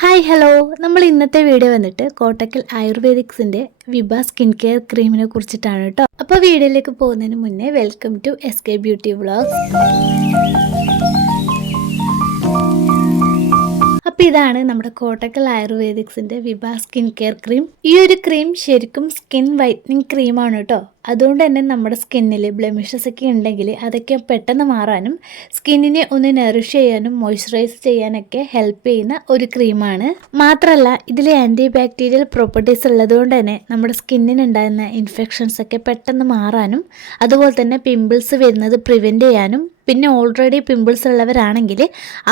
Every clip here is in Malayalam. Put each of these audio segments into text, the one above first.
ഹായ് ഹലോ, നമ്മൾ ഇന്നത്തെ വീഡിയോ വന്നിട്ട് കോട്ടക്കൽ ആയുർവേദിക്സിൻ്റെ വിഭ സ്കിൻ കെയർ ക്രീമിനെ കുറിച്ചിട്ടാണ് കേട്ടോ. അപ്പോൾ വീഡിയോയിലേക്ക് പോകുന്നതിന് മുന്നേ welcome to SK beauty vlogs. അപ്പോൾ ഇതാണ് നമ്മുടെ കോട്ടക്കൽ ആയുർവേദിക്സിൻ്റെ വിഭ സ്കിൻ കെയർ ക്രീം. ഈ ഒരു ക്രീം ശരിക്കും സ്കിൻ വൈറ്റനിങ് ക്രീമാണ് കേട്ടോ. അതുകൊണ്ട് തന്നെ നമ്മുടെ സ്കിന്നിൽ ബ്ലെമിഷസ് ഒക്കെ ഉണ്ടെങ്കിൽ അതൊക്കെ പെട്ടെന്ന് മാറാനും സ്കിന്നിനെ ഒന്ന് നറിഷ് ചെയ്യാനും മോയ്സ്ചറൈസ് ചെയ്യാനൊക്കെ ഹെൽപ്പ് ചെയ്യുന്ന ഒരു ക്രീമാണ്. മാത്രമല്ല ഇതിൽ ആൻറ്റി ബാക്ടീരിയൽ പ്രോപ്പർട്ടീസ് ഉള്ളതുകൊണ്ട് തന്നെ നമ്മുടെ സ്കിന്നിനുണ്ടാകുന്ന ഇൻഫെക്ഷൻസ് ഒക്കെ പെട്ടെന്ന് മാറാനും അതുപോലെ തന്നെ പിമ്പിൾസ് വരുന്നത് പ്രിവെൻറ്റ് ചെയ്യാനും പിന്നെ ഓൾറെഡി പിമ്പിൾസ് ഉള്ളവരാണെങ്കിൽ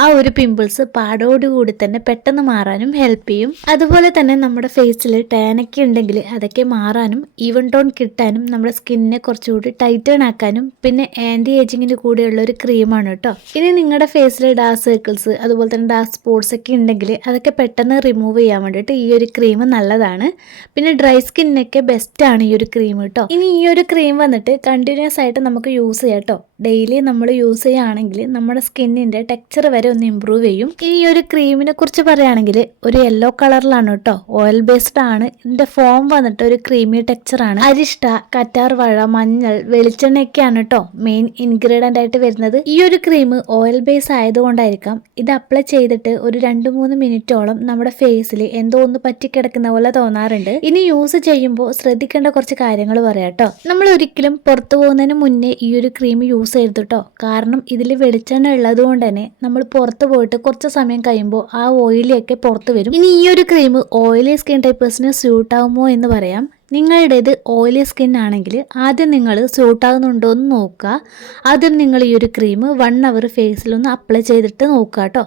ആ ഒരു പിമ്പിൾസ് പാടോടുകൂടി തന്നെ പെട്ടെന്ന് മാറാനും ഹെൽപ്പ് ചെയ്യും. അതുപോലെ തന്നെ നമ്മുടെ ഫേസിൽ ടാനൊക്കെ ഉണ്ടെങ്കിൽ അതൊക്കെ മാറാനും ഈവൻ ടോൺ കിട്ടാനും നമ്മുടെ സ്കിന്നിനെ കുറച്ചുകൂടി ടൈറ്റൺ ആക്കാനും പിന്നെ ആൻറ്റി ഏജിങ്ങിന് കൂടെയുള്ള ഒരു ക്രീമാണ് കേട്ടോ. ഇനി നിങ്ങളുടെ ഫേസിൽ ഡാർക്ക് സർക്കിൾസ് അതുപോലെ തന്നെ ഡാർക്ക് സ്പോട്ട്സ് ഒക്കെ ഉണ്ടെങ്കിൽ അതൊക്കെ പെട്ടെന്ന് റിമൂവ് ചെയ്യാൻ വേണ്ടിയിട്ട് ഈ ഒരു ക്രീം നല്ലതാണ്. പിന്നെ ഡ്രൈ സ്കിന്നിനൊക്കെ ബെസ്റ്റാണ് ഈ ഒരു ക്രീം കേട്ടോ. ഇനി ഈ ഒരു ക്രീം വന്നിട്ട് കണ്ടിന്യൂസ് ആയിട്ട് നമുക്ക് യൂസ് ചെയ്യാം കേട്ടോ. ഡെയിലി നമ്മൾ യൂസ് ചെയ്യുകയാണെങ്കിൽ നമ്മുടെ സ്കിന്നിൻ്റെ ടെക്സ്ചർ വരെ ഒന്ന് ഇമ്പ്രൂവ് ചെയ്യും. ഇനി ഈ ഒരു ക്രീമിനെ കുറിച്ച് പറയുകയാണെങ്കിൽ ഒരു യെല്ലോ കളറിലാണ് കേട്ടോ. ഓയിൽ ബേസ്ഡ് ആണ്. ഇതിൻ്റെ ഫോം വന്നിട്ട് ഒരു ക്രീമി ടെക്സ്ചറാണ്. അരിഷ്ട, കറ്റാർ വാഴ, മഞ്ഞൾ, വെളിച്ചെണ്ണയൊക്കെയാണ് കേട്ടോ മെയിൻ ഇൻഗ്രീഡിയൻ്റ് ആയിട്ട് വരുന്നത്. ഈ ഒരു ക്രീം ഓയിൽ ബേസ് ആയതുകൊണ്ടായിരിക്കാം ഇത് അപ്ലൈ ചെയ്തിട്ട് ഒരു 2-3 മിനിറ്റോളം നമ്മുടെ ഫേസിൽ എന്തോ ഒന്ന് പറ്റിക്കിടക്കുന്ന പോലെ തോന്നാറുണ്ട്. ഇനി യൂസ് ചെയ്യുമ്പോൾ ശ്രദ്ധിക്കേണ്ട കുറച്ച് കാര്യങ്ങൾ പറയാം കേട്ടോ. നമ്മൾ ഒരിക്കലും പുറത്തു പോകുന്നതിന് മുന്നേ ഈ ഒരു ക്രീം യൂസ് ചെയ്തു കേട്ടോ. കാരണം ഇതിൽ വെളിച്ചെണ്ണ ഉള്ളത് കൊണ്ട് തന്നെ നമ്മൾ പുറത്ത് പോയിട്ട് കുറച്ച് സമയം കഴിയുമ്പോൾ ആ ഓയിലൊക്കെ പുറത്ത് വരും. ഇനി ഈ ഒരു ക്രീം ഓയിലി സ്കിൻ ടൈപ്പേഴ്സിന് സ്യൂട്ട് ആവുമോ എന്ന് പറയാം. നിങ്ങളുടേത് ഓയിലി സ്കിൻ ആണെങ്കിൽ ആദ്യം നിങ്ങൾ സ്യൂട്ടാകുന്നുണ്ടോ എന്ന് നോക്കുക. ആദ്യം നിങ്ങൾ ഈ ഒരു ക്രീം 1 അവർ ഫേസിലൊന്ന് അപ്ലൈ ചെയ്തിട്ട് നോക്കുക കേട്ടോ.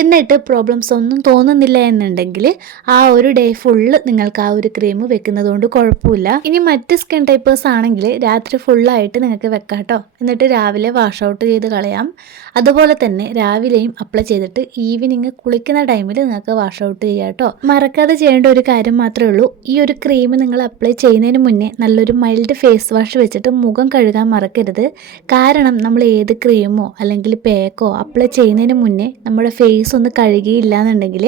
എന്നിട്ട് പ്രോബ്ലംസ് ഒന്നും തോന്നുന്നില്ല എന്നുണ്ടെങ്കിൽ ആ ഒരു ഡേ ഫുള്ള് നിങ്ങൾക്ക് ആ ഒരു ക്രീം വെക്കുന്നത് കൊണ്ട് കുഴപ്പമില്ല. ഇനി മറ്റ് സ്കിൻ ടൈപ്പേഴ്സ് ആണെങ്കിൽ രാത്രി ഫുള്ളായിട്ട് നിങ്ങൾക്ക് വെക്കാം കേട്ടോ. എന്നിട്ട് രാവിലെ വാഷ് ഔട്ട് ചെയ്ത് കളയാം. അതുപോലെ തന്നെ രാവിലെയും അപ്ലൈ ചെയ്തിട്ട് ഈവനിങ് കുളിക്കുന്ന ടൈമിൽ നിങ്ങൾക്ക് വാഷ് ഔട്ട് ചെയ്യാം കേട്ടോ. മറക്കാതെ ചെയ്യേണ്ട ഒരു കാര്യം മാത്രമേ ഉള്ളൂ, ഈ ഒരു ക്രീം നിങ്ങൾ അപ്ലൈ ചെയ്യുന്നതിന് മുന്നേ നല്ലൊരു മൈൽഡ് ഫേസ് വാഷ് വെച്ചിട്ട് മുഖം കഴുകാൻ മറക്കരുത്. കാരണം നമ്മൾ ഏത് ക്രീമോ അല്ലെങ്കിൽ പാക്കോ അപ്ലൈ ചെയ്യുന്നതിന് മുന്നേ നമ്മുടെ ഫേസ് ഒന്ന് കഴുകിയില്ല എന്നുണ്ടെങ്കിൽ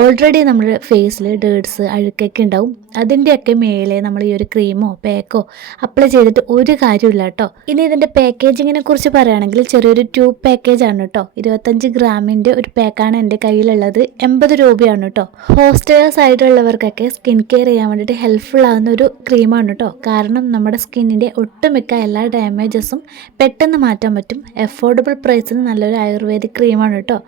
ഓൾറെഡി നമ്മുടെ ഫേസിൽ ഡേർട്സ് അഴുക്കൊക്കെ ഉണ്ടാവും. അതിൻ്റെയൊക്കെ മേലെ നമ്മൾ ഈ ഒരു ക്രീമോ പാക്കോ അപ്ലൈ ചെയ്തിട്ട് ഒരു കാര്യമില്ല കേട്ടോ. ഇനി ഇതിൻ്റെ പാക്കേജിങ്ങിനെ കുറിച്ച് പറയുകയാണെങ്കിൽ ചെറിയൊരു ട്യൂബ് പാക്കേജ് ആണ് കേട്ടോ. 25 ഗ്രാമിൻ്റെ ഒരു പാക്കാണ് എൻ്റെ കയ്യിലുള്ളത്. 80 രൂപയാണ് കേട്ടോ. ഹോസ്റ്റേഴ്സ് ആയിട്ടുള്ളവർക്കൊക്കെ സ്കിൻ കെയർ ചെയ്യാൻ വേണ്ടിയിട്ട് ഹെൽപ്ഫുൾ ആകുന്ന ഒരു ക്രീമാണ് കേട്ടോ. കാരണം നമ്മുടെ സ്കിന്നിൻ്റെ ഒട്ടുമിക്ക എല്ലാ ഡാമേജസും പെട്ടെന്ന് മാറ്റാൻ പറ്റും. അഫോർഡബിൾ പ്രൈസിന് നല്ലൊരു ആയുർവേദിക് ക്രീമാണ് കേട്ടോ.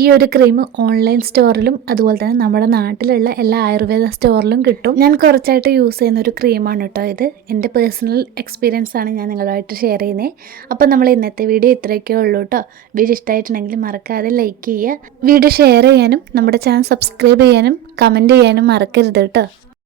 ഈ ഒരു ക്രീം ഓൺലൈൻ സ്റ്റോറിലും അതുപോലെ തന്നെ നമ്മുടെ നാട്ടിലുള്ള എല്ലാ ആയുർവേദ സ്റ്റോറിലും കിട്ടും. ഞാൻ കുറച്ചായിട്ട് യൂസ് ചെയ്യുന്ന ഒരു ക്രീമാണ് കേട്ടോ ഇത്. എൻ്റെ പേഴ്സണൽ എക്സ്പീരിയൻസ് ആണ് ഞാൻ നിങ്ങളുമായിട്ട് ഷെയർ ചെയ്യുന്നത്. അപ്പോൾ നമ്മൾ ഇന്നത്തെ വീഡിയോ ഇത്രയൊക്കെ ഉള്ളൂ കേട്ടോ. വീഡിയോ ഇഷ്ടമായിട്ടുണ്ടെങ്കിൽ മറക്കാതെ ലൈക്ക് ചെയ്യുക. വീഡിയോ ഷെയർ ചെയ്യാനും നമ്മുടെ ചാനൽ സബ്സ്ക്രൈബ് ചെയ്യാനും കമൻറ്റ് ചെയ്യാനും മറക്കരുത് കേട്ടോ.